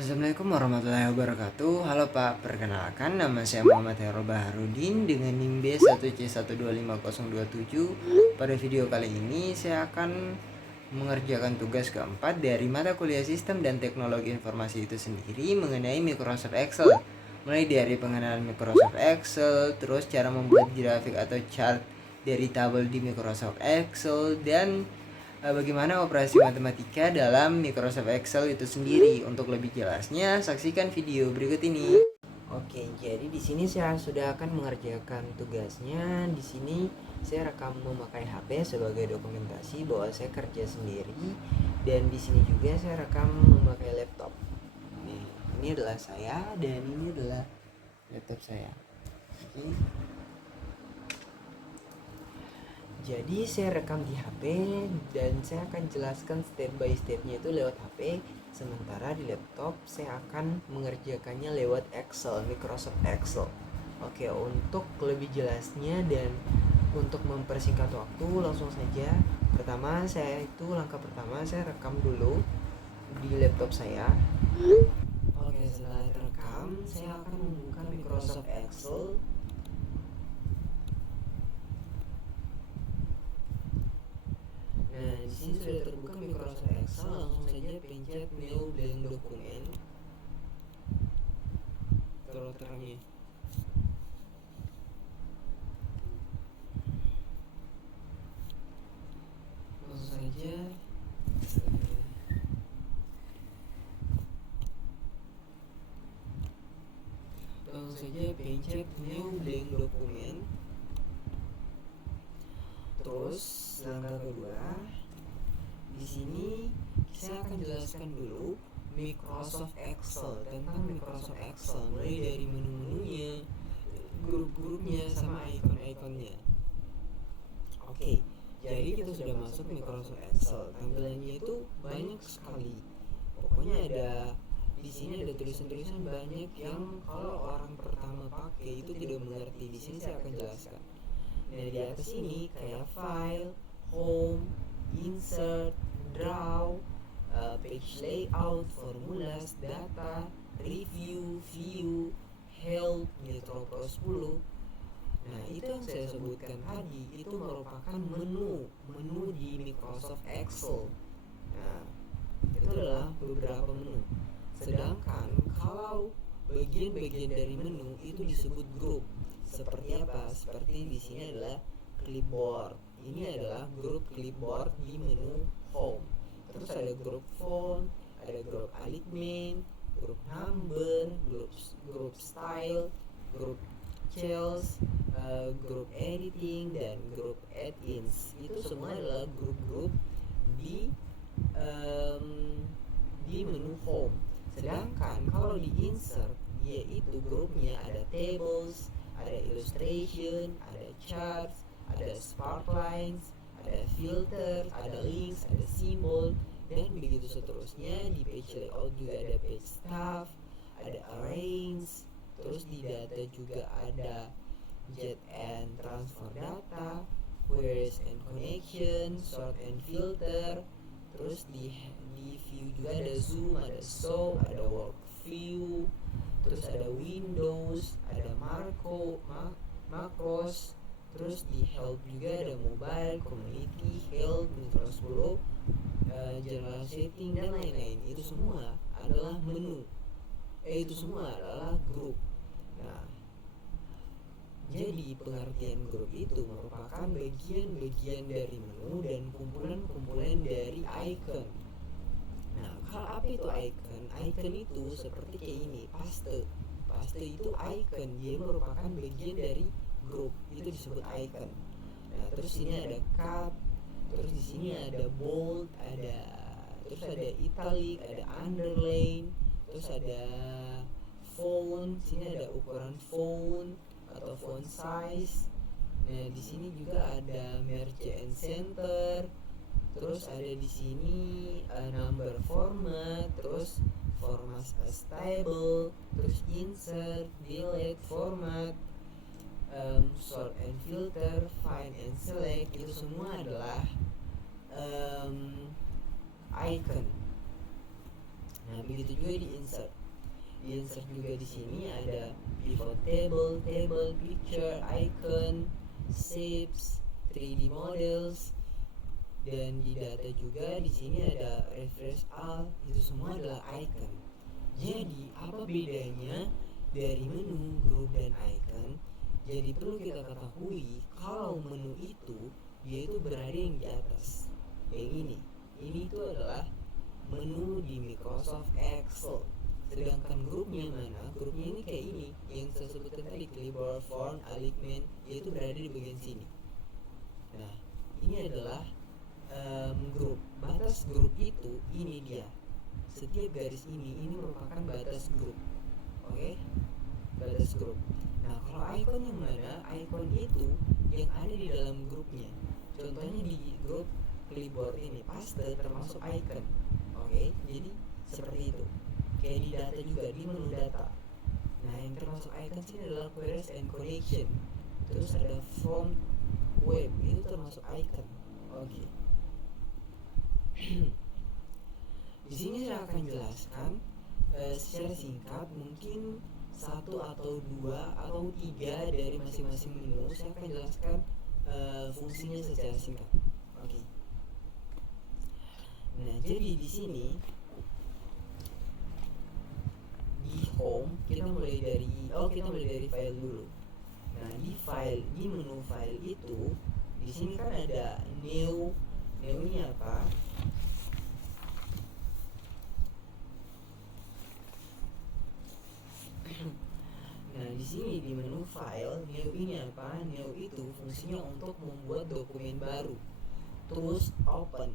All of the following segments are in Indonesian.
Assalamualaikum warahmatullahi wabarakatuh. Halo Pak, perkenalkan nama saya Muhammad Herol Baharudin dengan NIM B1C1250027. Pada video kali ini saya akan mengerjakan tugas keempat dari mata kuliah Sistem dan Teknologi Informasi itu sendiri mengenai Microsoft Excel. Mulai dari pengenalan Microsoft Excel, terus cara membuat grafik atau chart dari tabel di Microsoft Excel, dan bagaimana operasi matematika dalam Microsoft Excel itu sendiri. Untuk lebih jelasnya, saksikan video berikut ini. Oke, jadi di sini saya sudah akan mengerjakan tugasnya. Di sini saya rekam memakai HP sebagai dokumentasi bahwa saya kerja sendiri, dan di sini juga saya rekam memakai laptop. Nih, ini adalah saya dan ini adalah laptop saya. Oke. Jadi saya rekam di HP dan saya akan jelaskan step by stepnya itu lewat HP. Sementara di laptop saya akan mengerjakannya lewat Excel, Microsoft Excel. Oke, untuk lebih jelasnya dan untuk mempersingkat waktu, langsung saja. Langkah pertama saya rekam dulu di laptop saya. Oke, setelah terekam, saya akan membuka Microsoft Excel. Nah, di sini sudah terbuka Microsoft Excel, langsung saja pencet New Blank Document. Terangnya. Langsung saja pencet New Blank Document. Terus langkah kedua, di sini saya akan jelaskan dulu Microsoft Excel, tentang Microsoft Excel, mulai dari menu-menunya, grup-grupnya, sama icon-iconnya. Oke, jadi kita sudah masuk Microsoft Excel. Tampilannya itu banyak sekali. Pokoknya di sini ada tulisan-tulisan banyak yang kalau orang pertama pakai itu tidak mengerti. Di sini saya akan jelaskan. Nah, di atas ini kayak file, home, insert, draw, page layout, formulas, data, review, view, help, Nitro Pro 10. Nah, itu yang saya sebutkan tadi itu merupakan menu di Microsoft Excel. Nah, itu adalah beberapa menu. Sedangkan kalau bagian-bagian dari menu itu disebut grup. Seperti apa? Seperti di sini adalah clipboard. Ini adalah grup clipboard di menu home. Terus ada grup font, ada grup alignment, grup number, grup style, grup cells, grup editing, dan grup add-ins. Itu semua adalah grup-grup di menu home. Sedangkan kalau di insert, yaitu grupnya ada tables, ada illustration, ada charts, ada sparklines, ada filter, ada links, ada simbol, dan begitu seterusnya. Di page layout juga ada page stuff, ada arrange, terus di data juga ada get and transfer data, queries and connection, sort and filter. Terus di view juga ada zoom, ada show, ada work view, terus ada windows, ada macros. Terus di help juga ada mobile, community, help, Nitro 10, general setting, dan lain-lain. Itu semua adalah menu. Itu semua adalah grup. Nah, jadi pengertian grup itu merupakan bagian-bagian dari menu dan kumpulan-kumpulan dari icon. Nah, kalau apa itu icon? Icon itu seperti kayak ini, paste itu icon, dia merupakan bagian dari grup, itu disebut icon. Nah, terus sini ada cut, terus di sini ada bold, terus ada italic, ada underline, terus ada font, sini ada ukuran font atau font size. Nah, di sini juga ada merge and center. Terus ada di sini number format, terus format as table, terus insert, delete, format, sort and filter, find and select. Itu semua adalah icon. Nah, begitu juga di insert. Di insert juga di sini ada pivot table, table, picture, icon, shapes, 3D models, dan di data juga di sini ada refresh all. Itu semua adalah icon. Jadi apa bedanya dari menu, group, dan icon? Jadi perlu kita ketahui kalau menu itu dia itu berada yang di atas. Yang ini itu adalah menu di Microsoft Excel. Sedangkan grupnya mana? Grupnya ini kayak ini yang saya sebutkan tadi, clipboard, font, alignment, yaitu berada di bagian sini. Nah, ini adalah grup. Batas grup itu ini dia. Setiap garis ini merupakan batas grup. Oke? Batas grup. Nah, kalau icon yang mana? Icon itu yang ada di dalam grupnya. Contohnya di grup clipboard ini paste termasuk icon. Oke? Jadi seperti itu. Kayak di data juga, di menu data. Nah, yang termasuk icon sini adalah queries and connection. Terus ada from web, itu termasuk icon. Oke. Di sini saya akan jelaskan secara singkat, mungkin 1 atau 2 atau 3 dari masing-masing menu. Saya akan jelaskan fungsinya secara singkat. Oke. Nah, jadi di sini di home kita mulai dari file dulu. Nah, di menu file itu di sini kan ada new ini apa? Nah, di sini di menu file, new ini apa? New itu fungsinya untuk membuat dokumen baru. Terus open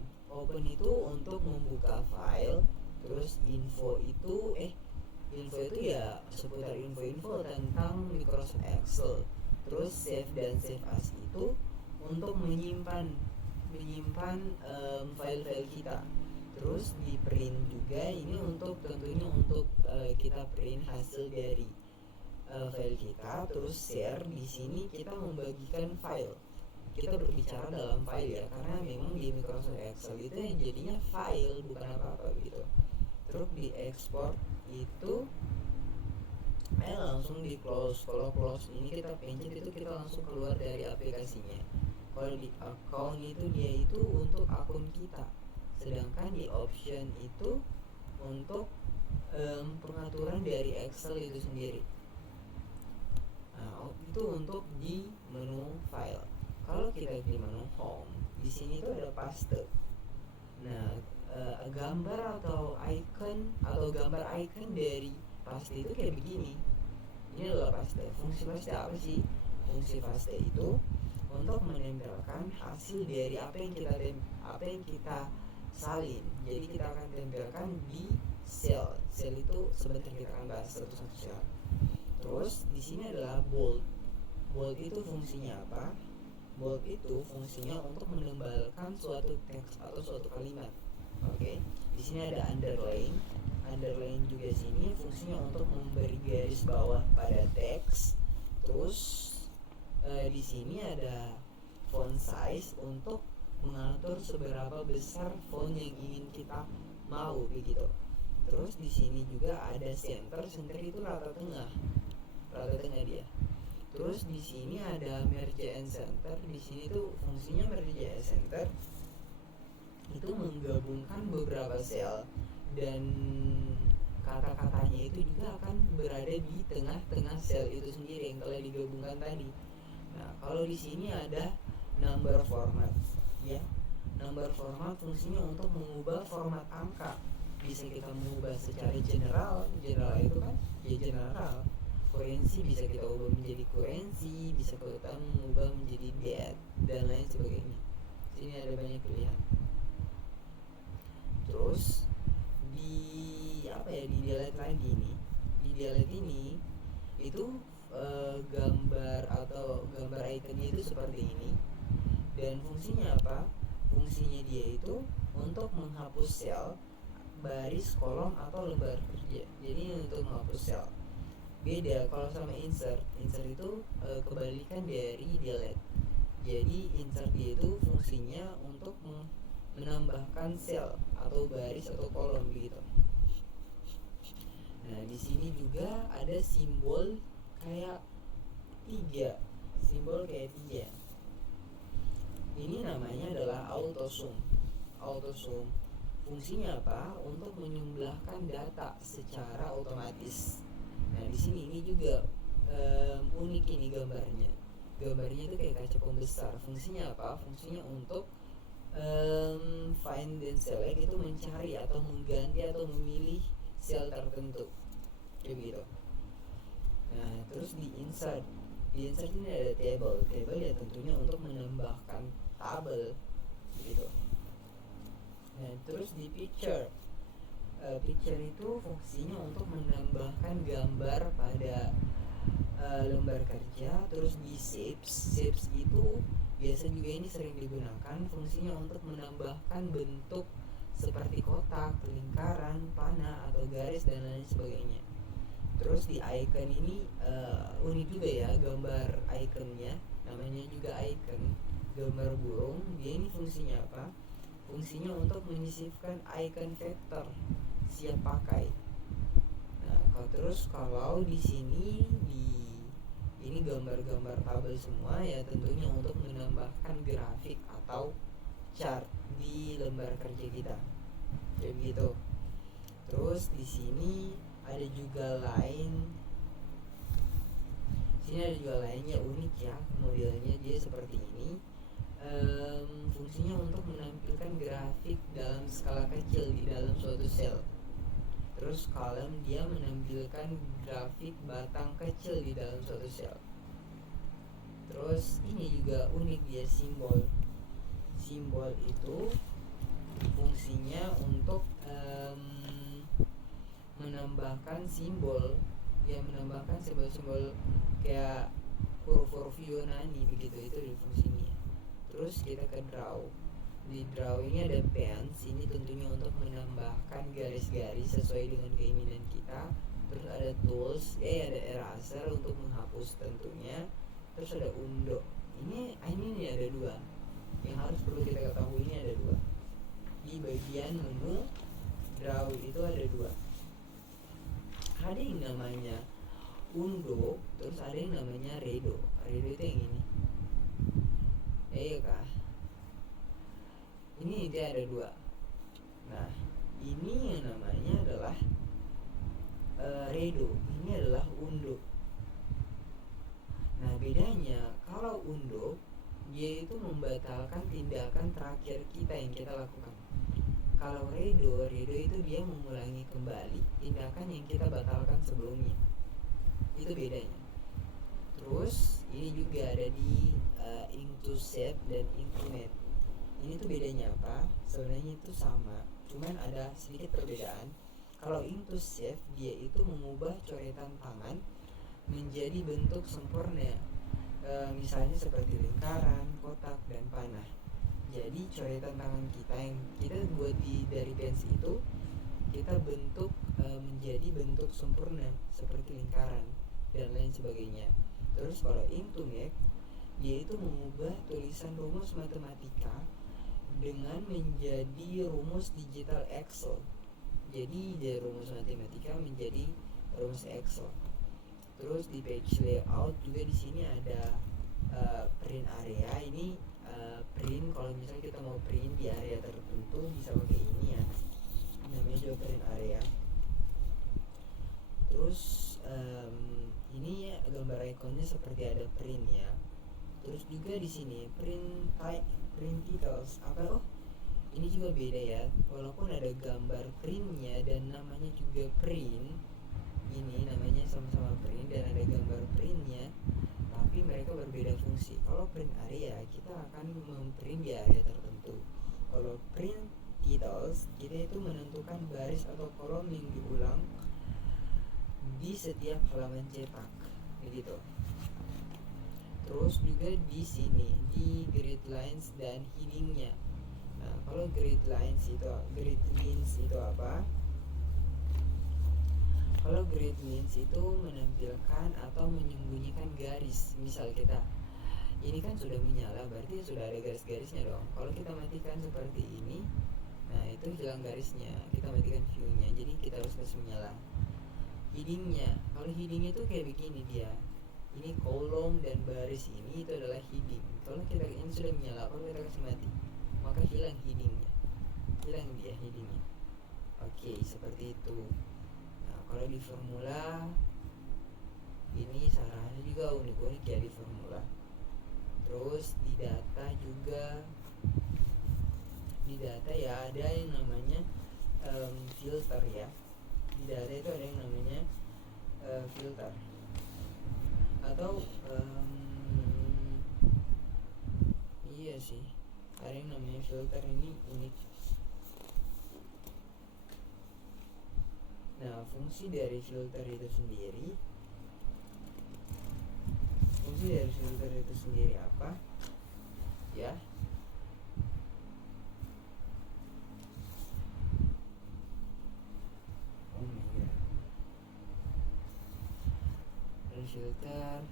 itu untuk membuka file. Terus info itu ya seputar info-info tentang Microsoft Excel. Terus save dan save as itu untuk menyimpan file-file kita. Terus di print juga ini tentunya untuk kita print hasil dari file kita. Terus share, di sini kita membagikan file. Kita berbicara dalam file ya, karena memang di Microsoft Excel itu yang jadinya file bukan apa-apa gitu. Terus di export itu langsung di close. Kalau close ini kita pencet itu kita langsung keluar dari aplikasinya. Kalau di account itu dia itu untuk akun kita, sedangkan di option itu untuk pengaturan dari Excel itu sendiri. Nah, itu untuk di menu file. Kalau kita di menu home, di sini tuh ada paste. Nah, gambar atau gambar icon dari paste itu kayak begini. Ini adalah paste. Fungsi paste apa sih? Fungsi paste itu untuk menempelkan hasil dari apa yang kita salin. Jadi kita akan tempelkan di sel. Sel itu sebentar kita akan bahas satu-satu sel. Terus di sini adalah bold. Bold itu fungsinya apa? Bold itu fungsinya untuk menembalkan suatu teks atau suatu kalimat. Oke. Di sini ada underline. Underline juga sini fungsinya untuk memberi garis bawah pada teks. Terus di sini ada font size untuk mengatur seberapa besar font yang ingin kita mau begitu. Terus di sini juga ada center. Center itu rata tengah dia. Terus di sini ada merge and center. Di sini tuh fungsinya merge and center itu menggabungkan beberapa sel, dan kata-katanya itu juga akan berada di tengah-tengah sel itu sendiri yang telah digabungkan tadi. Nah, kalau di sini ada number format, ya. Number format fungsinya untuk mengubah format angka. Bisa kita mengubah secara general itu kan ya general. Currency bisa kita ubah menjadi currency, bisa kita mengubah menjadi date dan lain sebagainya. Sini ada banyak pilihan. Terus di delete lagi nih. Di delete ini itu gambar iconnya itu seperti ini. Dan fungsinya apa? Fungsinya dia itu untuk menghapus sel, baris, kolom, atau lembar kerja. Jadi untuk menghapus sel. Beda kalau sama insert itu kebalikan dari delete. Jadi insert dia itu fungsinya untuk menambahkan sel atau baris atau kolom begitu. di sini juga ada simbol kayak tiga. Ini namanya adalah autosum. Fungsinya apa? Untuk menjumlahkan data secara otomatis. Nah, di sini ini juga unik ini gambarnya. Gambarnya itu kayak kaca pembesar. Fungsinya apa? Fungsinya untuk find and select, itu mencari atau mengganti atau memilih sel tertentu, kayak gitu. Nah, terus di insert ini ada table ya tentunya untuk menambahkan tabel, gitu. Nah, terus di picture itu fungsinya untuk menambahkan gambar pada lembar kerja. Terus di shapes itu biasa juga ini sering digunakan, fungsinya untuk menambahkan bentuk seperti kotak, lingkaran, panah, atau garis dan lain sebagainya. Terus di icon ini unik juga ya gambar iconnya, namanya juga icon, gambar burung. Dia ini fungsinya apa? Fungsinya untuk menyisipkan icon vektor siap pakai. Nah, kalau di sini ini gambar-gambar tabel semua ya, tentunya untuk menambahkan grafik atau chart di lembar kerja kita, kayak begitu. Terus di sini ada juga lainnya unik ya, modelnya dia seperti ini. Fungsinya untuk menampilkan grafik dalam skala kecil di dalam suatu sel. Terus column, dia menampilkan grafik batang kecil di dalam suatu sel. Terus ini juga unik dia, simbol itu fungsinya untuk menambahkan simbol kayak huruf-huruf Yunani begitu, itu di fungsinya. Terus kita ke draw. Di draw ini ada pens, ini tentunya untuk menambahkan garis-garis sesuai dengan keinginan kita. Terus ada tools, ada eraser untuk menghapus tentunya. Terus ada undo. Ini ada dua. Yang harus perlu kita ketahui, ini ada dua. Di bagian menu draw itu ada dua. Ada yang namanya undo, terus ada yang namanya redo. Redo itu yang ini. Iya kah? Ini dia ada dua. Nah, ini yang namanya adalah redo. Ini adalah undo. Nah, bedanya kalau undo, dia itu membatalkan tindakan terakhir kita yang kita lakukan. Kalau redo itu dia mengulangi kembali tindakan yang kita batalkan sebelumnya. Itu bedanya. Terus ini juga ada di into save dan into net. Ini tuh bedanya apa? Sebenarnya itu sama, cuman ada sedikit perbedaan. Kalau into save, dia itu mengubah coretan tangan menjadi bentuk sempurna, misalnya seperti lingkaran, kotak, dan panah. Jadi coretan tangan kita yang kita buat dari pens itu, kita bentuk menjadi bentuk sempurna seperti lingkaran dan lain sebagainya. Terus kalau into make, dia itu mengubah tulisan rumus matematika dengan menjadi rumus digital Excel. Jadi dari rumus matematika menjadi rumus Excel. Terus di page layout juga di sini ada print area. Ini print, kalau misalnya kita mau print di area tertentu bisa pakai ini ya, namanya juga print area. Terus ini ya, gambar ikonnya seperti ada print ya. Terus juga di sini print titles apa? Ini juga beda ya. Walaupun ada gambar printnya dan namanya juga print, ini namanya sama-sama print dan ada gambar printnya, tapi mereka berbeda fungsi. Kalau print area, kita akan memprint di area tertentu. Kalau print titles, kita itu menentukan baris atau kolom yang diulang di setiap halaman cetak, begitu. Terus juga di sini di grid lines dan headingnya. Nah, kalau grid lines itu apa? Kalau grid lines itu menampilkan atau menyembunyikan garis. Misal kita ini kan sudah menyala, berarti sudah ada garis-garisnya dong. Kalau kita matikan seperti ini, nah itu hilang garisnya. Kita matikan view-nya, jadi kita harus kasih menyala. headingnya. Kalau headingnya tuh kayak begini dia. Ini kolom dan baris ini itu adalah heading. Kalau kita ini sudah menyala, kalau kita kasih mati, maka hilang headingnya. Hilang dia headingnya. Oke, seperti itu. Nah, kalau di formula ini sarannya juga unik-unik ya di formula. Terus di data juga, di data ya ada yang namanya filter ya. Di data itu ada yang namanya filter atau iya sih, ada yang namanya filter. Ini unik. Nah, fungsi dari filter itu sendiri apa ya? Oh my god, dari filter.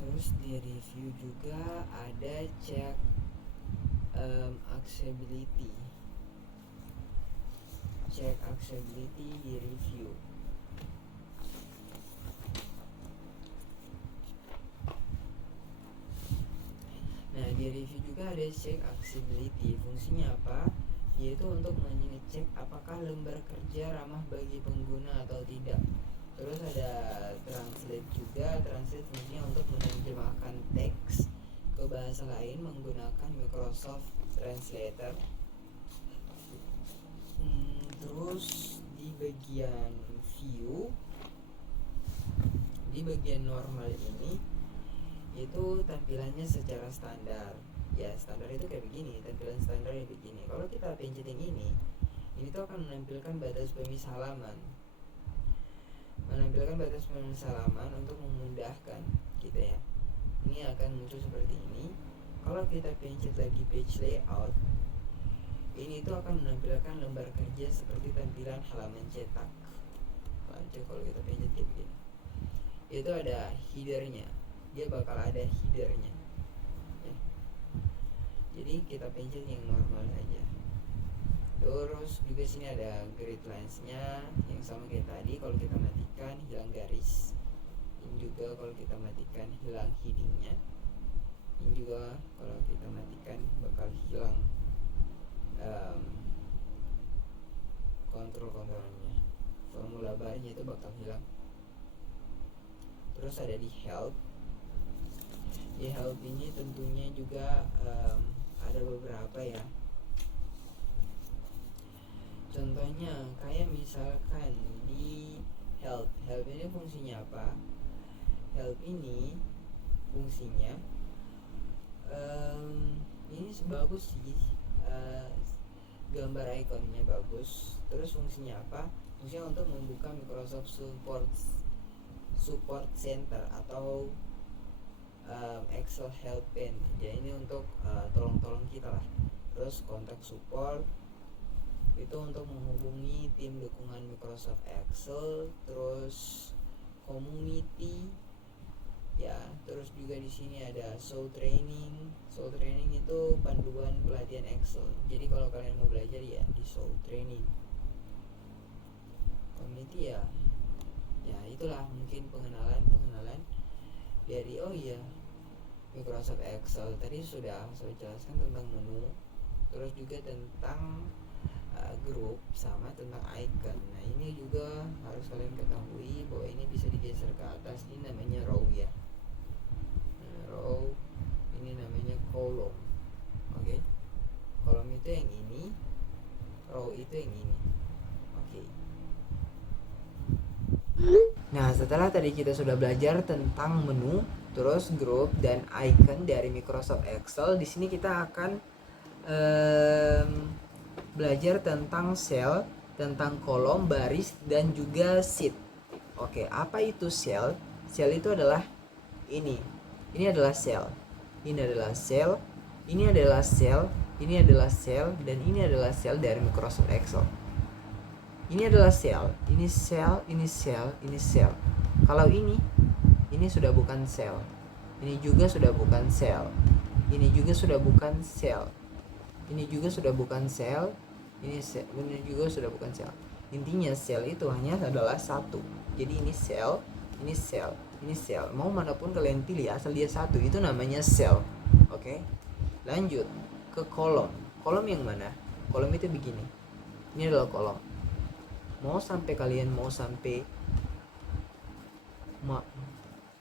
Terus di review juga ada cek accessibility. Cek accessibility di review. Nah, di review juga ada cek accessibility. Fungsinya apa? Yaitu untuk mengecek apakah lembar kerja ramah bagi pengguna atau tidak. Terus ada translate juga. Translate fungsinya untuk menerjemahkan teks ke bahasa lain menggunakan Microsoft Translator. Terus di bagian view, di bagian normal ini itu tampilannya secara standar. Ya, standar itu kayak begini, tampilan standar yang begini. Kalau kita pencet yang ini tuh akan menampilkan batas pemisah halaman. Untuk memudahkan kita ya. Ini akan muncul seperti ini. Kalau kita pencet lagi page layout, ini tuh akan menampilkan lembar kerja seperti tampilan halaman cetak. Lanjut kalau kita pencet kayak begini, itu ada headernya. Dia bakal ada headernya ya. Jadi kita pencet yang normal saja. Terus juga sini ada grid lines-nya yang sama kayak tadi. Kalau kita matikan hilang garis. Ini juga kalau kita matikan hilang headingnya. Ini juga kalau kita matikan bakal hilang kontrol-kontrolnya. Formula barnya itu bakal hilang. Terus ada di help. Di help ini tentunya juga ada beberapa ya. Contohnya kayak misalkan di help ini fungsinya apa? Help ini fungsinya ini sebagus sih, gambar ikonnya bagus. Terus fungsinya apa? Fungsinya untuk membuka Microsoft Support Center atau Excel Help Pen. Ya, ini untuk tolong-tolong kita lah. Terus kontak support itu untuk menghubungi tim dukungan Microsoft Excel. Terus community ya. Terus juga di sini ada show training itu panduan pelatihan Excel. Jadi kalau kalian mau belajar ya di show training. Community ya itulah mungkin pengenalan dari Microsoft Excel. Tadi sudah saya jelaskan tentang menu, terus juga tentang grup sama tentang icon. Nah, ini juga harus kalian ketahui bahwa ini bisa digeser ke atas. Ini namanya row ya. Row ini namanya column. Oke. Column itu yang ini, row itu yang ini. Oke. Nah, setelah tadi kita sudah belajar tentang menu, terus grup dan icon dari Microsoft Excel, di sini kita akan belajar tentang sel, tentang kolom, baris, dan juga sheet. Oke, apa itu sel? Sel itu adalah ini. Ini adalah sel. Ini adalah sel. Ini adalah sel. Ini adalah sel. Dan ini adalah sel dari Microsoft Excel. Ini adalah sel. Ini sel. Ini sel. Ini sel. Kalau ini sudah bukan sel. Ini juga sudah bukan sel. Ini juga sudah bukan sel. Ini juga sudah bukan sel. Ini juga sudah bukan sel. Intinya sel itu hanya adalah satu. Jadi ini sel, ini sel, ini sel. Mau manapun kalian pilih asal dia satu, itu namanya sel. Oke. Lanjut ke kolom. Kolom yang mana? Kolom itu begini. Ini adalah kolom. Mau sampai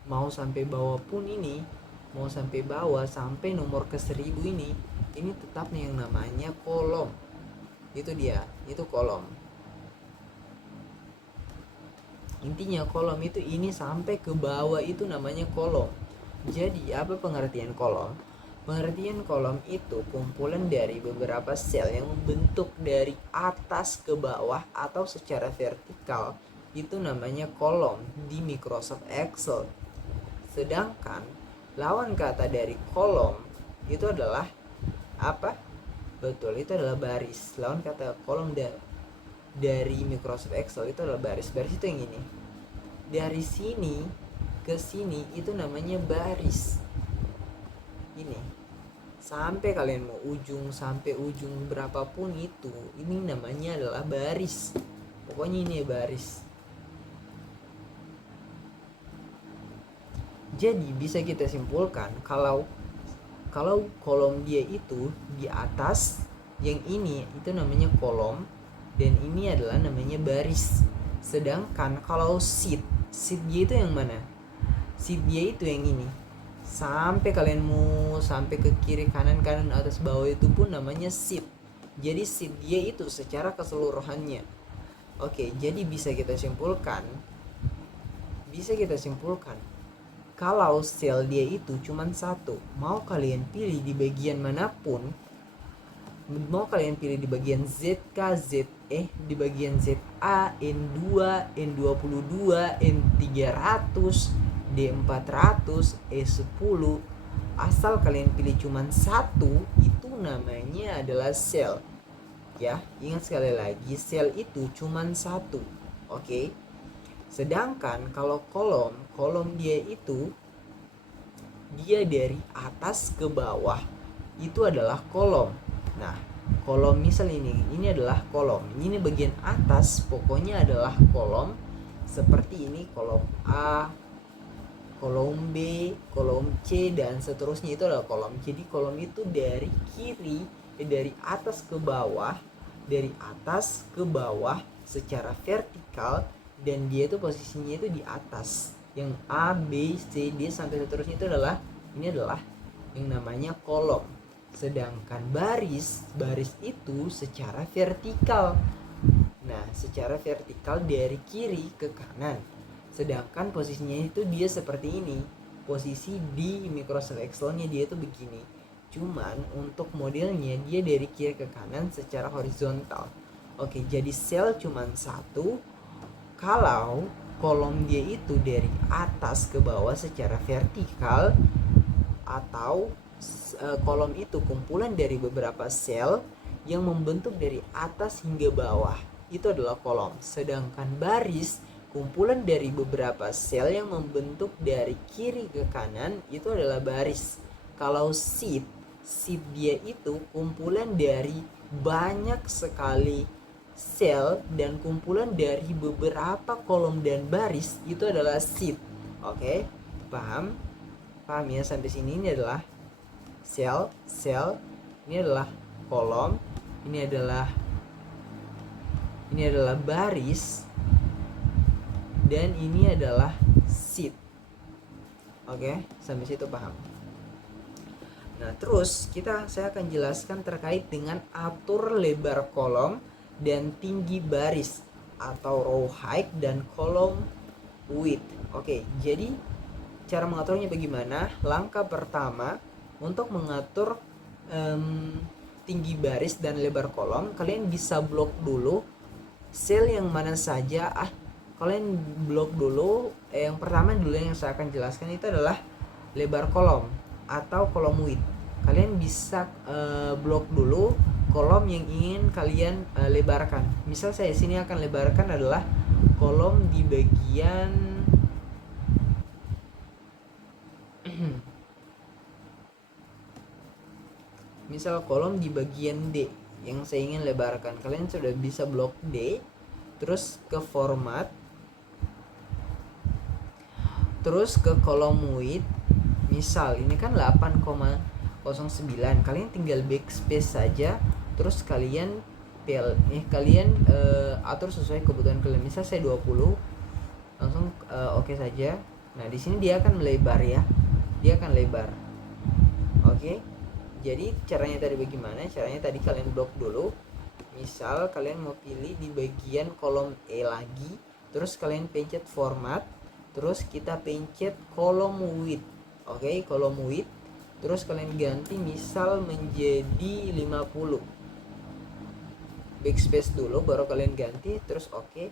mau sampai bawah pun ini, mau sampai bawah sampai nomor ke 1000 ini tetap yang namanya kolom. Itu dia, itu kolom. Intinya kolom itu ini sampai ke bawah itu namanya kolom. Jadi apa pengertian kolom? Pengertian kolom itu kumpulan dari beberapa sel yang membentuk dari atas ke bawah atau secara vertikal. Itu namanya kolom di Microsoft Excel. Sedangkan lawan kata dari kolom itu adalah apa? Betul, itu adalah baris. Lawan kata kolom dari Microsoft Excel itu adalah baris. Baris itu yang ini. Dari sini ke sini itu namanya baris. Ini. Sampai kalian mau ujung sampai ujung berapapun itu, ini namanya adalah baris. Pokoknya ini baris. Jadi bisa kita simpulkan kalau kolom dia itu di atas, yang ini itu namanya kolom, dan ini adalah namanya baris. Sedangkan kalau sheet dia itu yang mana? Sheet dia itu yang ini. Sampai kalian mau sampai ke kiri kanan atas bawah itu pun namanya sheet. Jadi sheet dia itu secara keseluruhannya. Oke, jadi bisa kita simpulkan kalau sel dia itu cuma satu, mau kalian pilih di bagian manapun, mau kalian pilih di bagian ZK, ZE, di bagian ZA, N2, N22, N300, D400, E10, asal kalian pilih cuma satu, itu namanya adalah sel. Ya, ingat sekali lagi, sel itu cuma satu. Oke. Sedangkan kalau kolom dia itu dia dari atas ke bawah itu adalah kolom. Nah, kolom misal ini adalah kolom. Ini bagian atas pokoknya adalah kolom seperti ini, kolom A, kolom B, kolom C dan seterusnya itu adalah kolom. Jadi kolom itu dari dari atas ke bawah, secara vertikal, dan dia itu posisinya itu di atas. Yang A, B, C, D sampai seterusnya itu adalah yang namanya kolom. Sedangkan baris itu secara vertikal. Nah, secara vertikal dari kiri ke kanan. Sedangkan posisinya itu dia seperti ini. Posisi di Microsoft Excel-nya dia itu begini. Cuman untuk modelnya dia dari kiri ke kanan secara horizontal. Oke, jadi sel cuman satu. Kalau kolom dia itu dari atas ke bawah secara vertikal, atau kolom itu kumpulan dari beberapa sel yang membentuk dari atas hingga bawah, itu adalah kolom. Sedangkan baris kumpulan dari beberapa sel yang membentuk dari kiri ke kanan, itu adalah baris. Kalau sheet dia itu kumpulan dari banyak sekali sel dan kumpulan dari beberapa kolom dan baris, itu adalah sheet. Oke, paham ya sampai sini? Ini adalah sel, ini adalah kolom, ini adalah baris, dan ini adalah sheet. Oke, sampai situ paham? Nah, terus saya akan jelaskan terkait dengan atur lebar kolom dan tinggi baris atau row height dan column width. Oke, jadi cara mengaturnya bagaimana? Langkah pertama untuk mengatur tinggi baris dan lebar kolom, kalian bisa blok dulu sel yang mana saja. Kalian blok dulu. Yang pertama dulu yang saya akan jelaskan itu adalah lebar kolom atau column width. Kalian bisa blok dulu kolom yang ingin kalian lebarkan. Misal saya sini akan lebarkan adalah kolom di bagian misal kolom di bagian D yang saya ingin lebarkan. Kalian sudah bisa blok D terus ke format, terus ke kolom width. Misal ini kan 8,09, kalian tinggal backspace saja, terus kalian atur sesuai kebutuhan kalian. Misal saya 20, langsung oke saja. Nah di sini dia akan melebar ya, dia akan lebar. Oke. Jadi caranya tadi bagaimana? Caranya tadi kalian blok dulu. Misal kalian mau pilih di bagian kolom E lagi, terus kalian pencet format, terus kita pencet kolom width. Oke, kolom width. Terus kalian ganti misal menjadi 50. Backspace dulu baru kalian ganti, terus oke.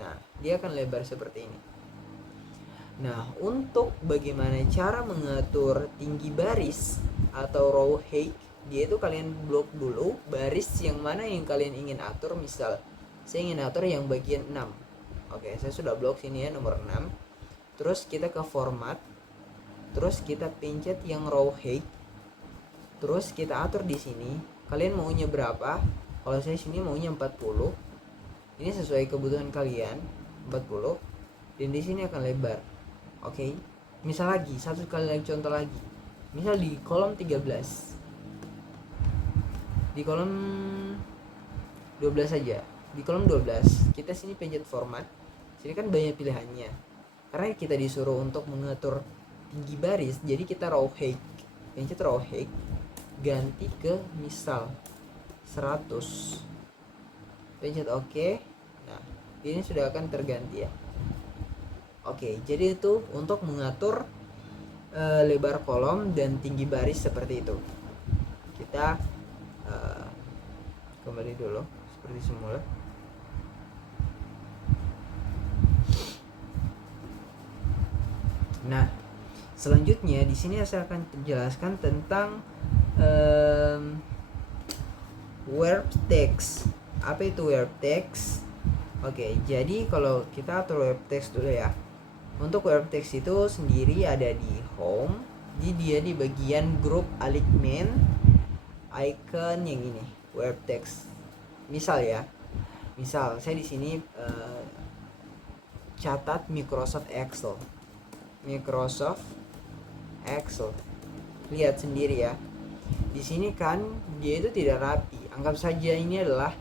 Nah, dia akan lebar seperti ini. Nah, untuk bagaimana cara mengatur tinggi baris atau row height, dia itu kalian blok dulu baris yang mana yang kalian ingin atur. Misal saya ingin atur yang bagian 6. Oke, saya sudah blok sini ya, nomor 6. Terus kita ke format, terus kita pencet yang row height, terus kita atur di sini kalian maunya berapa. Kalau saya sini maunya 40. Ini sesuai kebutuhan kalian, 40. Dan di sini akan lebar. Oke. Misal lagi, satu kali lagi contoh lagi. Misal di kolom 13. Di kolom 12 saja. Di kolom 12, kita sini pencet format. Sini kan banyak pilihannya. Karena kita disuruh untuk mengatur tinggi baris, jadi kita row height. Pencet row height, ganti ke misal 100. Pencet oke. Nah, ini sudah akan terganti ya. Oke, jadi itu untuk mengatur lebar kolom dan tinggi baris seperti itu. Kita kembali dulu seperti semula. Nah, selanjutnya di sini saya akan jelaskan tentang web text. Apa itu web text? Oke, jadi kalau kita atur web text dulu ya. Untuk web text itu sendiri ada di home. Jadi dia di bagian group alignment icon yang ini, web text. Misal ya. Misal saya di sini catat Microsoft Excel. Microsoft Excel. Lihat sendiri ya. Di sini kan dia itu tidak rapi. Anggap saja ini adalah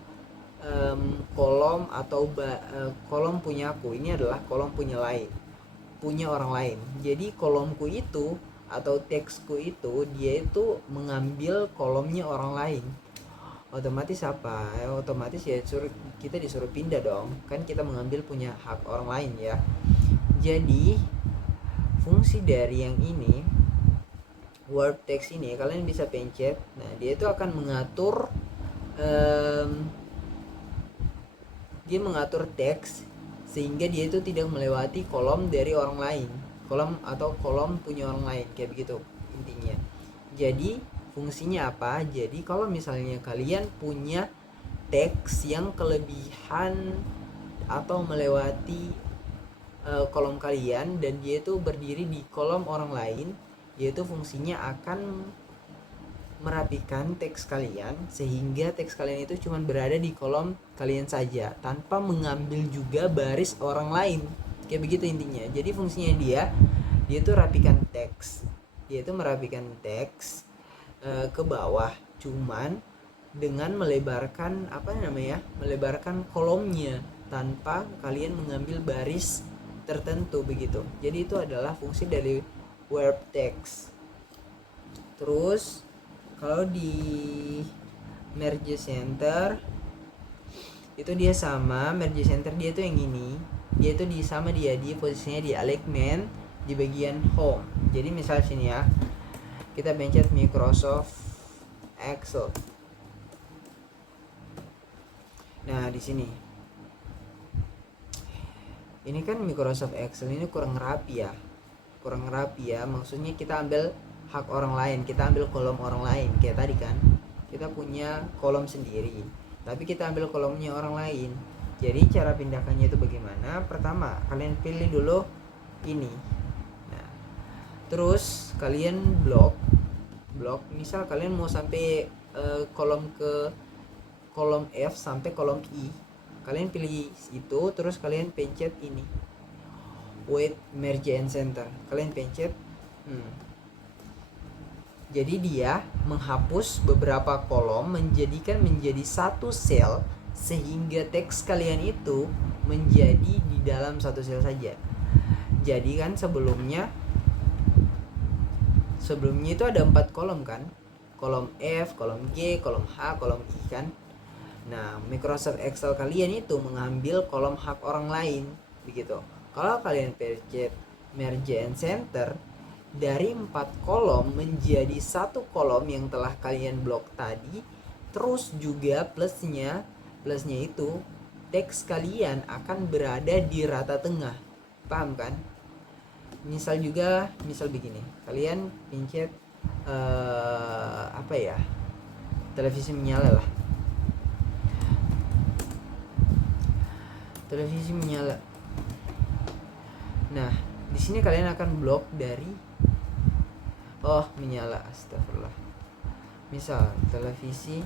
kolom atau kolom punyaku. Ini adalah kolom punya orang lain. Jadi kolomku itu atau teksku itu dia itu mengambil kolomnya orang lain. Otomatis apa? Otomatis ya kita disuruh pindah dong. Kan kita mengambil punya hak orang lain ya. Jadi fungsi dari yang ini word text ini kalian bisa pencet. Nah, dia itu akan mengatur dia mengatur teks sehingga dia itu tidak melewati kolom dari orang lain, kolom atau kolom punya orang lain, kayak begitu intinya. Jadi fungsinya apa? Jadi kalau misalnya kalian punya teks yang kelebihan atau melewati kolom kalian dan dia itu berdiri di kolom orang lain, yaitu fungsinya akan merapikan teks kalian sehingga teks kalian itu cuma berada di kolom kalian saja tanpa mengambil juga baris orang lain, kayak begitu intinya. Jadi fungsinya dia itu rapikan teks, dia itu merapikan teks ke bawah, cuman dengan melebarkan melebarkan kolomnya tanpa kalian mengambil baris tertentu begitu. Jadi itu adalah fungsi dari web text. Terus kalau di merge center itu dia sama, merge center dia tuh yang ini, dia tuh di posisinya di alignment di bagian home. Jadi misal sini ya, kita pencet Microsoft Excel. Nah di sini ini kan Microsoft Excel ini kurang rapi ya, maksudnya kita ambil hak orang lain, kita ambil kolom orang lain. Kayak tadi kan kita punya kolom sendiri tapi kita ambil kolomnya orang lain. Jadi cara pindahkannya itu bagaimana? Pertama kalian pilih dulu ini. Nah terus kalian blok misal kalian mau sampai kolom F sampai kolom I. Kalian pilih itu, terus kalian pencet ini, wait merge and center, kalian pencet. Jadi dia menghapus beberapa kolom menjadikan menjadi satu sel, sehingga teks kalian itu menjadi di dalam satu sel saja. Jadi kan sebelumnya itu ada 4 kolom kan, kolom F, kolom G, kolom H, kolom I kan. Nah, Microsoft Excel kalian itu mengambil kolom hak orang lain begitu. Kalau kalian pencet merge and center, dari 4 kolom menjadi satu kolom yang telah kalian blok tadi. Terus juga plusnya itu teks kalian akan berada di rata tengah. Paham kan? Misal begini, kalian pencet televisi menyala lah. Televisi menyala. Nah, di sini kalian akan blok dari menyala, astagfirullah. Misal televisi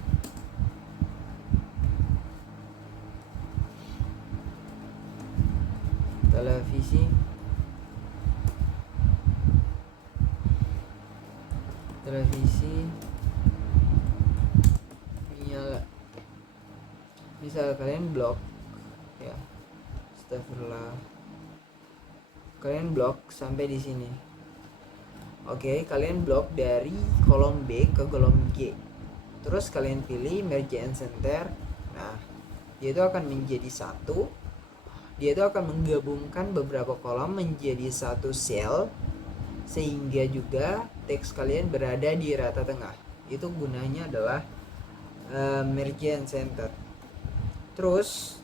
menyala. Misal kalian blok ya, astagfirullah, kalian blok sampai di sini. Oke, kalian blok dari kolom B ke kolom G. Terus kalian pilih merge and center. Nah, dia itu akan menjadi satu. Dia itu akan menggabungkan beberapa kolom menjadi satu sel, sehingga juga teks kalian berada di rata tengah. Itu gunanya adalah merge and center. Terus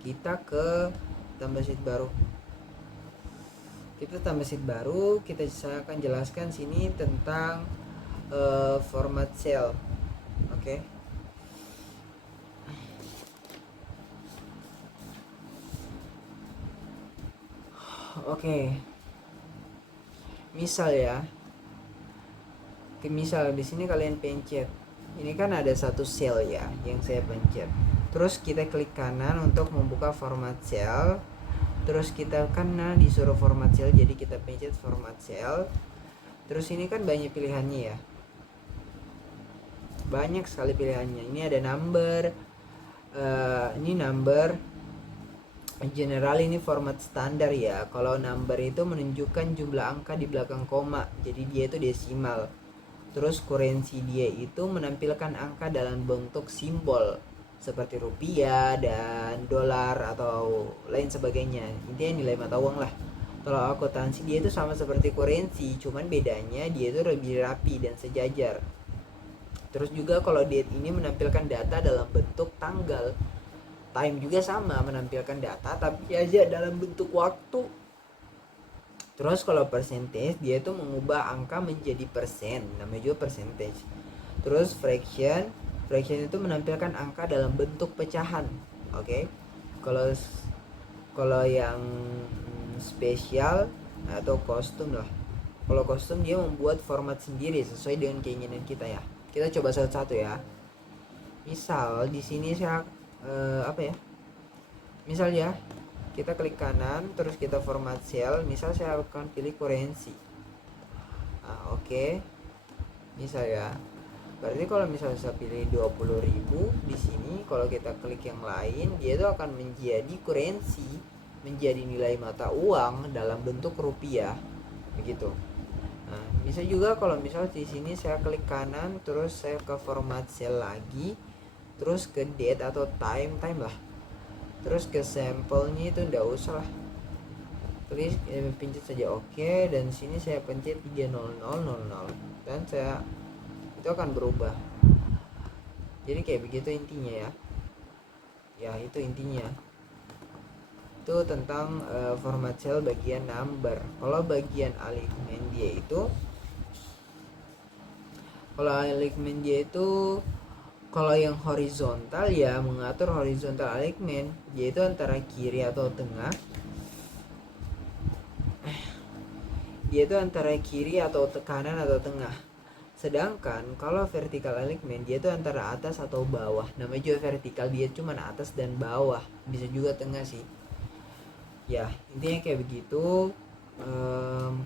kita ke tambah sheet baru. Saya akan jelaskan sini tentang format cell. Oke. Misal di sini kalian pencet. Ini kan ada satu sel ya yang saya pencet. Terus kita klik kanan untuk membuka format cell. Terus kita kan disuruh format cell, jadi kita pencet format cell. Terus ini kan banyak pilihannya ya, banyak sekali pilihannya. Ini ada number, ini number general, ini format standar ya. Kalau number itu menunjukkan jumlah angka di belakang koma, jadi dia itu desimal. Terus currency dia itu menampilkan angka dalam bentuk simbol seperti rupiah dan dolar atau lain sebagainya. Intinya nilai mata uang lah. Kalau akuntansi dia itu sama seperti currency, cuman bedanya dia itu lebih rapi dan sejajar. Terus juga kalau date ini menampilkan data dalam bentuk tanggal. Time juga sama, menampilkan data tapi aja dalam bentuk waktu. Terus kalau percentage dia itu mengubah angka menjadi persen, namanya juga percentage. Terus fraction itu menampilkan angka dalam bentuk pecahan. Kalau yang spesial atau kostum lah. Kalau kostum dia membuat format sendiri sesuai dengan keinginan kita ya. Kita coba satu-satu ya. Misal di sini saya misal ya, kita klik kanan terus kita format cell. Misal saya akan pilih currency. Misal ya. Berarti kalau misalnya saya pilih 20.000 di sini, kalau kita klik yang lain, dia itu akan menjadi currency, menjadi nilai mata uang dalam bentuk rupiah, begitu. Nah, bisa juga kalau misalnya di sini saya klik kanan, terus saya ke format cell lagi, terus ke date atau time lah, terus ke sampelnya itu ndak usah lah, klik pencet saja oke, dan sini saya pencet 30000 dan saya itu akan berubah. Jadi kayak begitu intinya ya itu intinya itu tentang format cell bagian number. Kalau bagian alignment dia itu, kalau yang horizontal ya, mengatur horizontal alignment yaitu antara kiri atau tengah. Dia itu antara kiri atau kanan atau tengah. Sedangkan kalau vertical alignment dia tuh antara atas atau bawah. Namanya juga vertikal, dia cuma atas dan bawah, bisa juga tengah sih. Ya intinya kayak begitu.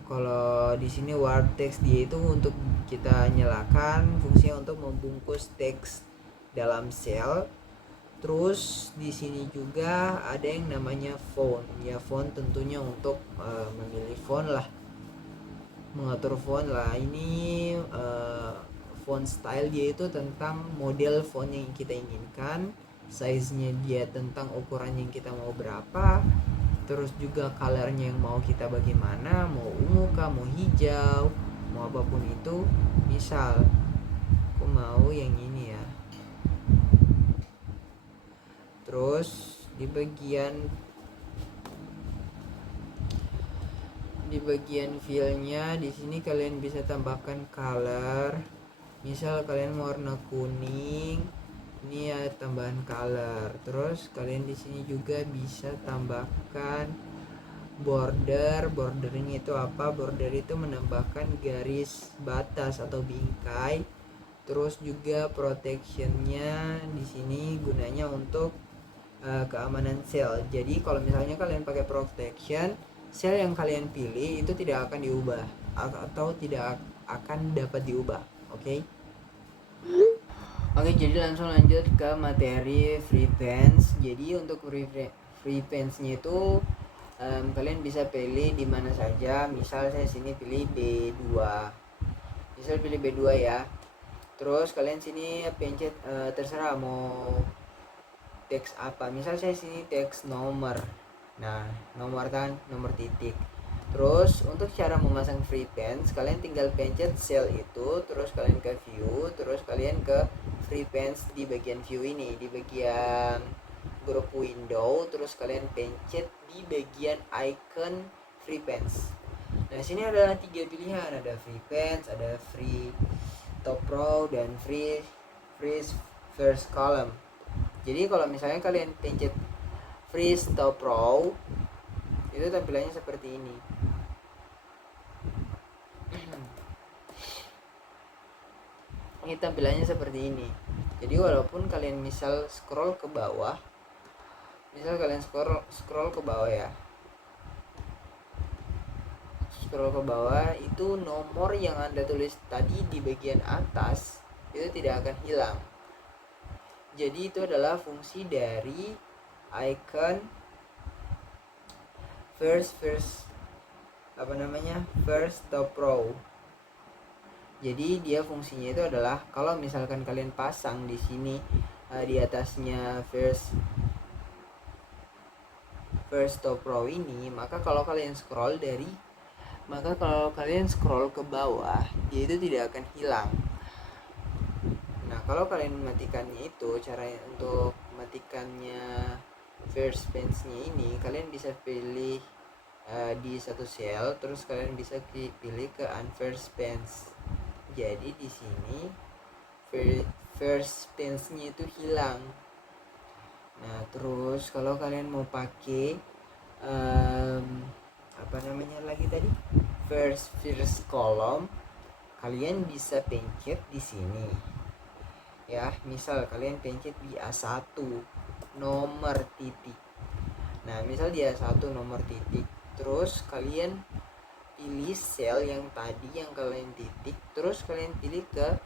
Kalau di sini warp text dia itu untuk kita nyalakan, fungsinya untuk membungkus teks dalam sel. Terus di sini juga ada yang namanya font. Ya font tentunya untuk memilih font lah, mengatur font lah. Ini font style dia itu tentang model font yang kita inginkan, size-nya dia tentang ukuran yang kita mau berapa, terus juga colornya yang mau kita bagaimana, mau ungu kah, mau hijau, mau apapun itu. Misal aku mau yang ini ya. Terus di bagian fillnya di sini kalian bisa tambahkan color. Misal kalian mau warna kuning, ini ya tambahan color. Terus kalian di sini juga bisa tambahkan border. Bordernya itu apa? Border itu menambahkan garis batas atau bingkai. Terus juga protectionnya di sini gunanya untuk keamanan sel. Jadi kalau misalnya kalian pakai protection, sel yang kalian pilih itu tidak akan diubah atau tidak akan dapat diubah. Oke, jadi langsung lanjut ke materi free pens. Jadi untuk free pensnya itu kalian bisa pilih di mana saja. Misal saya sini pilih B2. Misal pilih B2 ya. Terus kalian sini pencet terserah mau teks apa. Misal saya sini teks nomor. Nah, nomor kan, nomor titik. Terus untuk cara memasang free pens, kalian tinggal pencet sel itu, terus kalian ke view, terus kalian ke free pens di bagian view ini, di bagian grup window, terus kalian pencet di bagian icon free pens. Nah, sini ada 3 pilihan, ada free pens, ada free top row dan free first column. Jadi kalau misalnya kalian pencet free top row, itu tampilannya seperti ini. Ini tampilannya seperti ini. Jadi walaupun kalian misal scroll ke bawah, misal kalian scroll ke bawah ya, scroll ke bawah, itu nomor yang Anda tulis tadi di bagian atas itu tidak akan hilang. Jadi itu adalah fungsi dari icon first top row. Jadi dia fungsinya itu adalah kalau misalkan kalian pasang di sini di atasnya first top row ini, maka kalau kalian scroll ke bawah, dia itu tidak akan hilang. Nah, kalau kalian mematikannya itu, cara untuk mematikannya first pens-nya ini, kalian bisa pilih di satu sel, terus kalian bisa pilih ke unfirst pens. Jadi di sini first pens-nya itu hilang. Nah, terus kalau kalian mau pakai first column, kalian bisa pencet di sini. Ya, misal kalian pencet di A1 nomor titik. Nah, misal di A1 nomor titik, terus kalian pilih sel yang tadi yang kalian titik, terus kalian pilih ke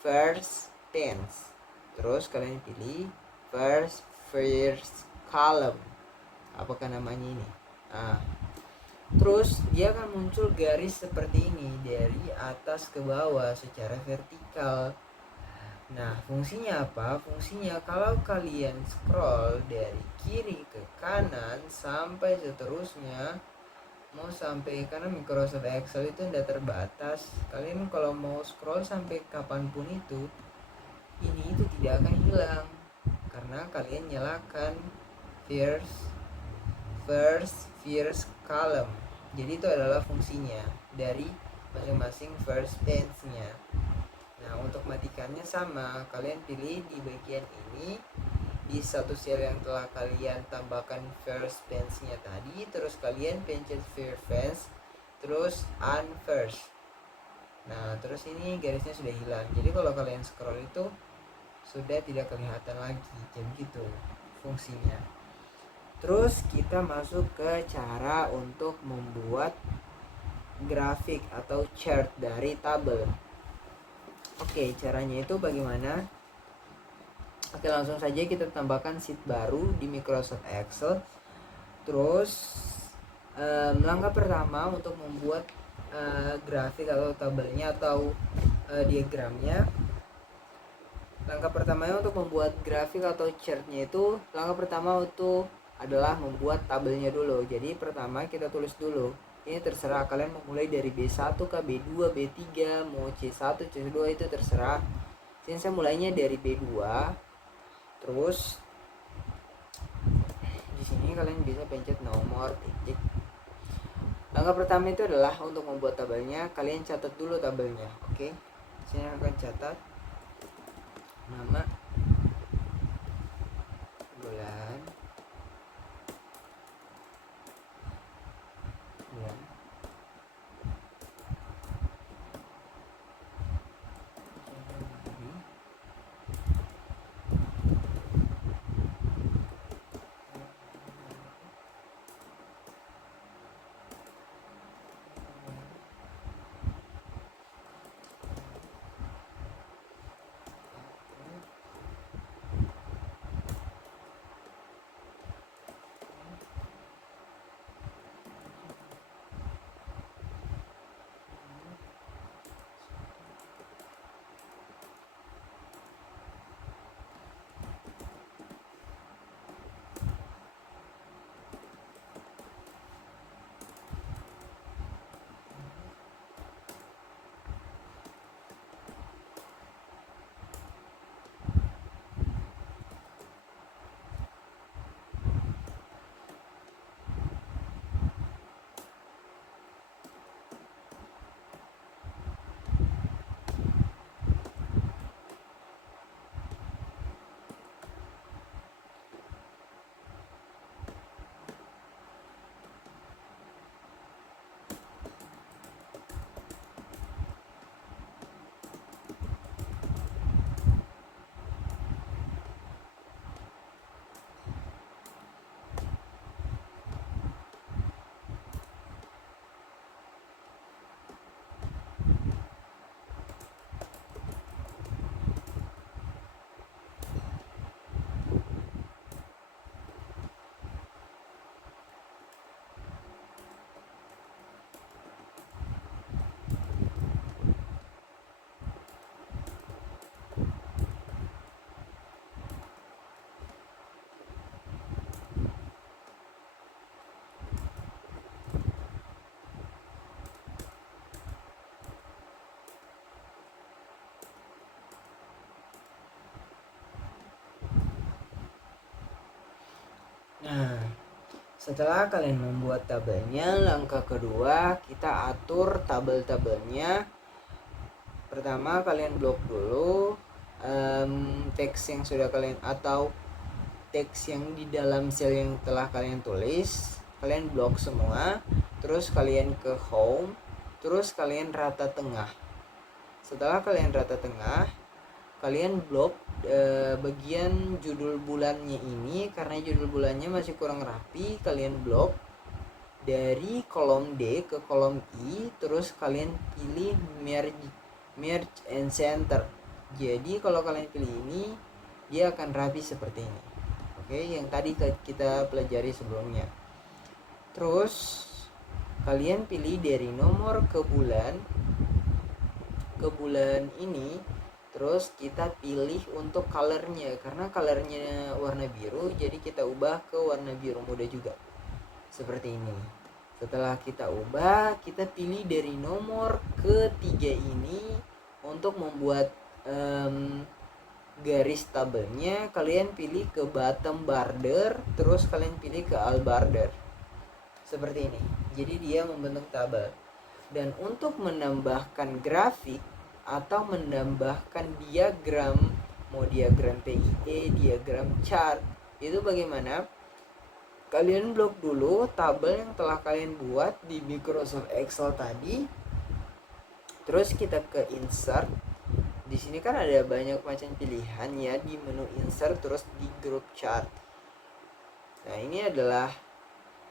first pens, terus kalian pilih first column, apakah namanya ini. Nah, terus dia akan muncul garis seperti ini dari atas ke bawah secara vertikal. Nah, fungsinya apa? Fungsinya kalau kalian scroll dari kiri ke kanan sampai seterusnya, mau sampai, karena Microsoft Excel itu tidak terbatas, kalian kalau mau scroll sampai kapanpun itu, ini itu tidak akan hilang karena kalian nyalakan first column. Jadi itu adalah fungsinya dari masing-masing first pens-nya. Nah, untuk matikannya sama, kalian pilih di bagian ini, di satu sel yang telah kalian tambahkan first pens-nya tadi, terus kalian pencet first pens, terus unfirst. Nah, terus ini garisnya sudah hilang. Jadi kalau kalian scroll itu sudah tidak kelihatan lagi. Jadi gitu fungsinya. Terus kita masuk ke cara untuk membuat grafik atau chart dari tabel. Oke, caranya itu bagaimana? Oke, langsung saja kita tambahkan sheet baru di Microsoft Excel. Terus langkah pertama untuk membuat grafik atau tabelnya atau diagramnya. Langkah pertamanya untuk membuat grafik atau chartnya itu, langkah pertama itu adalah membuat tabelnya dulu. Jadi pertama kita tulis dulu. Ini terserah kalian mau mulai dari B1 ke B2, B3, mau C1, C2 itu terserah. Ini saya mulainya dari B2. Terus di sini kalian bisa pencet nomor titik. Langkah pertama itu adalah untuk membuat tabelnya, kalian catat dulu tabelnya. Oke. Saya akan catat nama, bulan, Nah, setelah kalian membuat tabelnya, langkah kedua kita atur tabel-tabelnya. Pertama kalian blok dulu teks yang sudah kalian atau teks yang di dalam sel yang telah kalian tulis, kalian blok semua. Terus kalian ke home, terus kalian rata tengah. Setelah kalian rata tengah, kalian blok bagian judul bulannya ini, karena judul bulannya masih kurang rapi. Kalian blok dari kolom D ke kolom I, terus kalian pilih merge and center. Jadi kalau kalian pilih ini, dia akan rapi seperti ini. Oke, yang tadi kita pelajari sebelumnya. Terus kalian pilih dari nomor ke bulan ini. Terus kita pilih untuk colornya, karena colornya warna biru, jadi kita ubah ke warna biru muda juga, seperti ini. Setelah kita ubah, kita pilih dari nomor ketiga ini untuk membuat garis tabelnya. Kalian pilih ke bottom border, terus kalian pilih ke all border, seperti ini. Jadi dia membentuk tabel. Dan untuk menambahkan grafik atau menambahkan diagram, mau diagram PIE, diagram chart, itu bagaimana? Kalian blok dulu tabel yang telah kalian buat di Microsoft Excel tadi. Terus kita ke insert. Di sini kan ada banyak macam pilihan ya di menu insert, terus di group chart. Nah ini adalah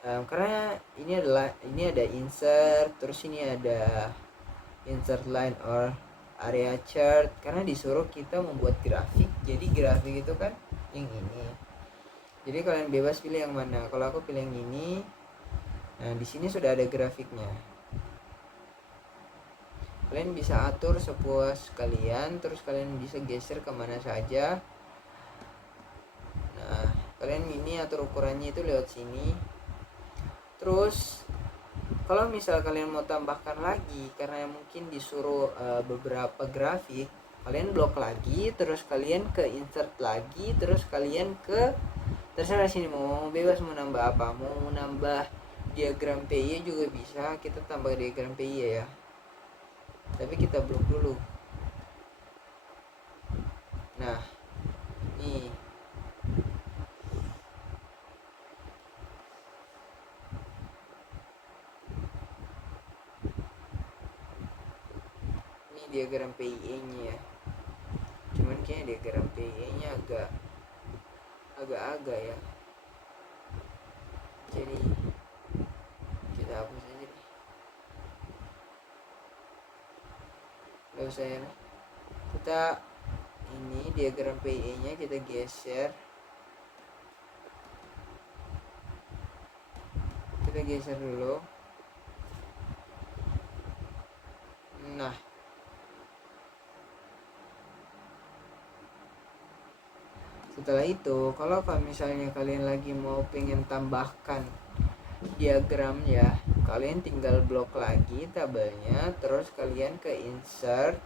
karena ini ada insert, terus ini ada insert line or area chart, karena disuruh kita membuat grafik. Jadi grafik itu kan yang ini. Jadi kalian bebas pilih yang mana. Kalau aku pilih yang ini. Nah di sini sudah ada grafiknya. Kalian bisa atur sepuas kalian, terus kalian bisa geser kemana saja. Nah kalian ini atur ukurannya itu lewat sini. Terus kalau misal kalian mau tambahkan lagi, karena mungkin disuruh beberapa grafik, kalian blok lagi, terus kalian ke insert lagi, terus kalian ke terserah sini mau bebas mau nambah apa. Mau nambah diagram PY juga bisa, kita tambah diagram PY ya, tapi kita blok dulu. Nah nih diagram PIE nya ya, cuman kayaknya diagram PIE nya agak-agak ya, jadi kita hapus aja deh, gak usah ya. Kita ini diagram PIE nya kita geser, dulu. Nah setelah itu, kalau misalnya kalian lagi mau pengen tambahkan diagram ya, kalian tinggal blok lagi tabelnya, terus kalian ke insert,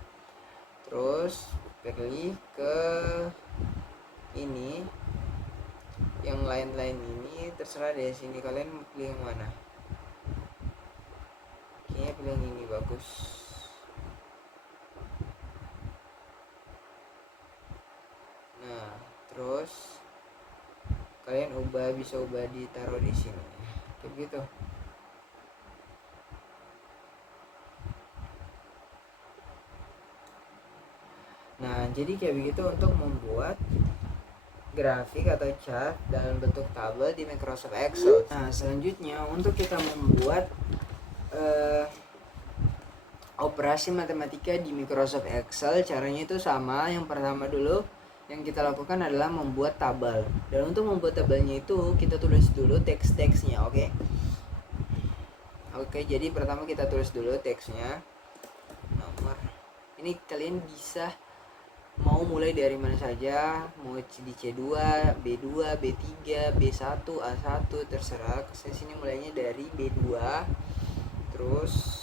terus pilih ke ini, yang lain-lain ini terserah dari sini kalian pilih yang mana. Kayaknya pilih yang ini bagus. Nah terus kalian bisa ubah ditaruh di sini kayak gitu. Nah jadi kayak begitu untuk membuat grafik atau chart dalam bentuk tabel di Microsoft Excel. Nah selanjutnya untuk kita membuat operasi matematika di Microsoft Excel, caranya itu sama. Yang pertama dulu yang kita lakukan adalah membuat tabel, dan untuk membuat tabelnya itu kita tulis dulu teks-teksnya. Oke, jadi pertama kita tulis dulu teksnya, nomor ini kalian bisa mau mulai dari mana saja, mau di C2, B2, B3, B1, A1, terserah. Saya sini mulainya dari B2. Terus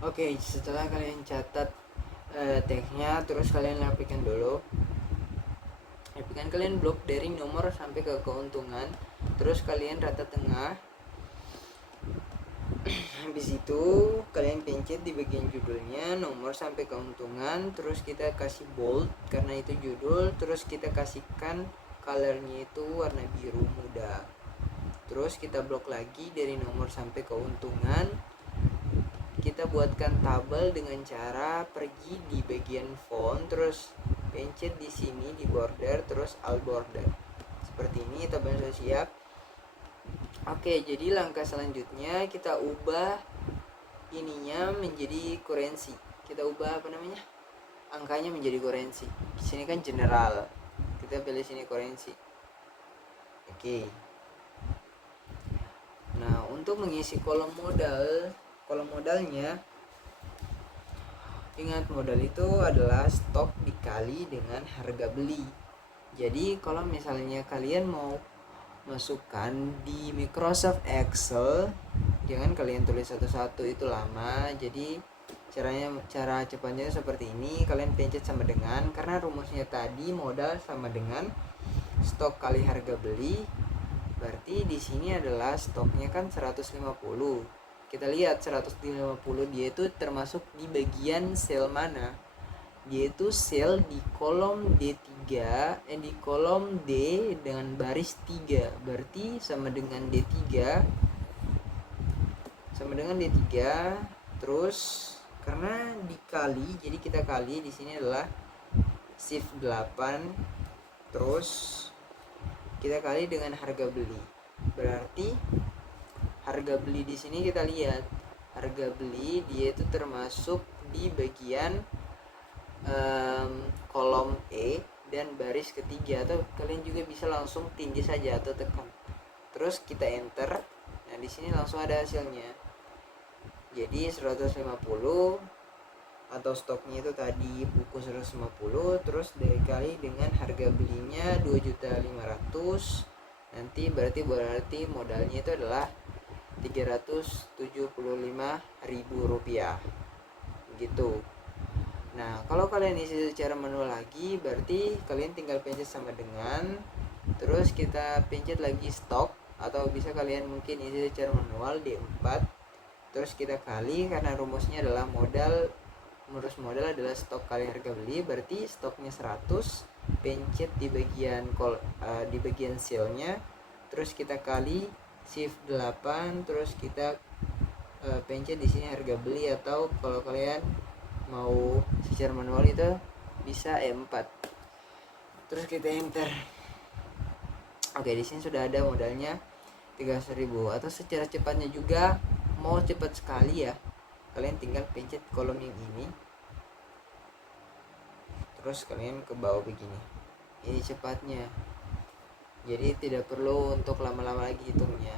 Oke, setelah kalian catat teksnya, terus kalian rapikan dulu. Rapikan, kalian blok dari nomor sampai ke keuntungan, terus kalian rata tengah. Habis itu kalian pencet di bagian judulnya nomor sampai keuntungan, terus kita kasih bold karena itu judul, terus kita kasihkan colornya itu warna biru muda. Terus kita blok lagi dari nomor sampai keuntungan. Kita buatkan tabel dengan cara pergi di bagian font, terus pencet di sini di border, terus alt border. Seperti ini tabel sudah siap. Oke, jadi langkah selanjutnya kita ubah ininya menjadi currency. Kita ubah angkanya menjadi currency. Di sini kan general. Kita pilih sini currency. Oke. Nah, untuk mengisi kolom modalnya, ingat modal itu adalah stok dikali dengan harga beli. Jadi kalau misalnya kalian mau masukkan di Microsoft Excel, jangan kalian tulis satu-satu, itu lama. Jadi cara cepatnya seperti ini, kalian pencet sama dengan, karena rumusnya tadi modal sama dengan stok kali harga beli. Berarti di sini adalah stoknya kan 150. Kita lihat 150 dia itu termasuk di bagian sel mana? Dia itu sel di kolom D3, di kolom D dengan baris 3. Berarti sama dengan D3. Terus karena dikali, jadi kita kali di sini adalah shift 8. Terus kita kali dengan harga beli. Berarti harga beli di sini kita lihat. Harga beli dia itu termasuk di bagian kolom E dan baris ketiga, atau kalian juga bisa langsung tindih saja atau tekan. Terus kita enter. Nah, di sini langsung ada hasilnya. Jadi 150 atau stoknya itu tadi buku 150, terus dikali dengan harga belinya 2.500.000. Nanti berarti modalnya itu adalah Rp375.000 gitu. Nah, kalau kalian isi secara manual lagi, berarti kalian tinggal pencet sama dengan, terus kita pencet lagi stok, atau bisa kalian mungkin isi secara manual D4, terus kita kali, karena rumusnya adalah modal adalah stok kali harga beli, berarti stoknya 100, pencet di bagian selnya, terus kita kali shift 8, terus kita pencet di sini harga beli, atau kalau kalian mau secara manual itu bisa E4. Terus kita enter. Oke, di sini sudah ada modalnya 300.000. Atau secara cepatnya juga, mau cepat sekali ya, kalian tinggal pencet kolom yang ini, terus kalian ke bawah begini. Ini cepatnya. Jadi tidak perlu untuk lama-lama lagi hitungnya.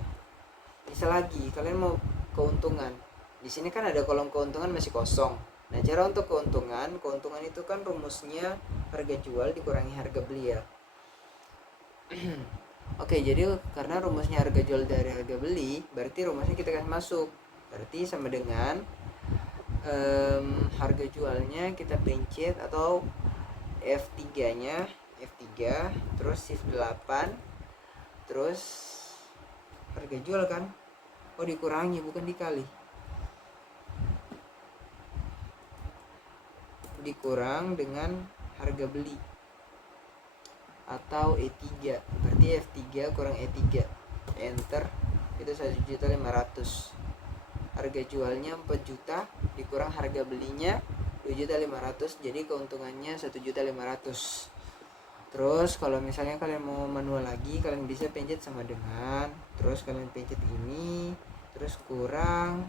Bisa lagi kalian mau keuntungan. Di sini kan ada kolom keuntungan masih kosong. Nah, cara untuk keuntungan itu kan rumusnya harga jual dikurangi harga beli ya. Oke, jadi karena rumusnya harga jual dari harga beli, berarti rumusnya kita kasih masuk. Berarti sama dengan harga jualnya kita pencet, atau F3-nya, F3, terus shift 8, terus harga jual kan. Oh, dikurangi bukan dikali. Dikurang dengan harga beli atau E3, berarti F3 kurang E3, enter, itu 1.500.000. harga jualnya 4 juta dikurang harga belinya 2.500.000, jadi keuntungannya 1.500.000. Terus kalau misalnya kalian mau manual lagi, kalian bisa pencet sama dengan, terus kalian pencet ini, terus kurang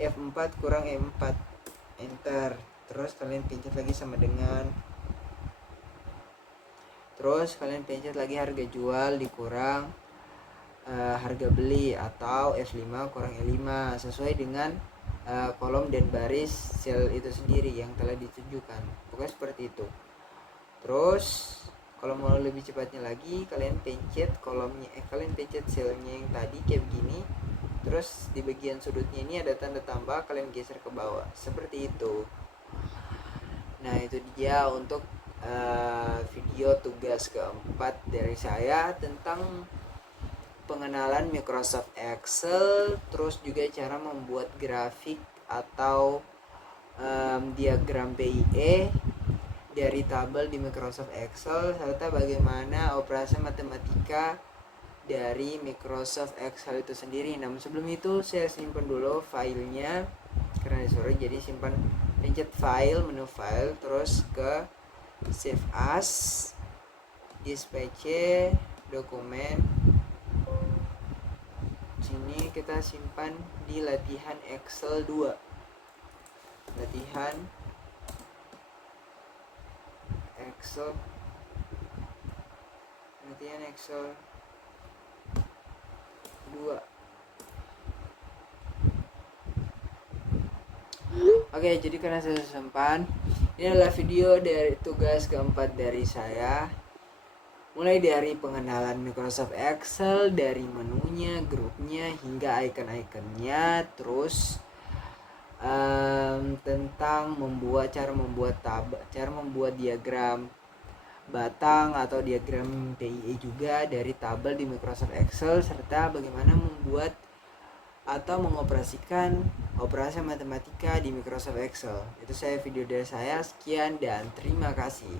F4 kurang E4, enter. Terus kalian pencet lagi sama dengan, terus kalian pencet lagi harga jual dikurang harga beli, atau F5 kurang E5, sesuai dengan kolom dan baris sel itu sendiri yang telah ditunjukkan. Pokoknya seperti itu. Terus kalau mau lebih cepatnya lagi, kalian pencet kolomnya, kalian pencet selnya yang tadi kayak begini, Terus di bagian sudutnya ini ada tanda tambah, kalian geser ke bawah seperti itu. Nah itu dia untuk video tugas keempat dari saya tentang pengenalan Microsoft Excel, terus juga cara membuat grafik atau diagram PIE dari tabel di Microsoft Excel, serta bagaimana operasi matematika dari Microsoft Excel itu sendiri. Namun sebelum itu saya simpan dulu filenya karena disuruh, jadi simpan, pencet file, menu file, terus ke save as, dispatch, dokumen. Sini kita simpan di latihan Excel 2. Latihan Excel 2. Oke, jadi karena saya simpan, ini adalah video dari tugas keempat dari saya. Mulai dari pengenalan Microsoft Excel, dari menunya, grupnya, hingga icon-iconnya, terus tentang cara membuat diagram batang atau diagram PIE juga dari tabel di Microsoft Excel, serta bagaimana membuat atau mengoperasikan operasi matematika di Microsoft Excel. Itu saya video dari saya, sekian dan terima kasih.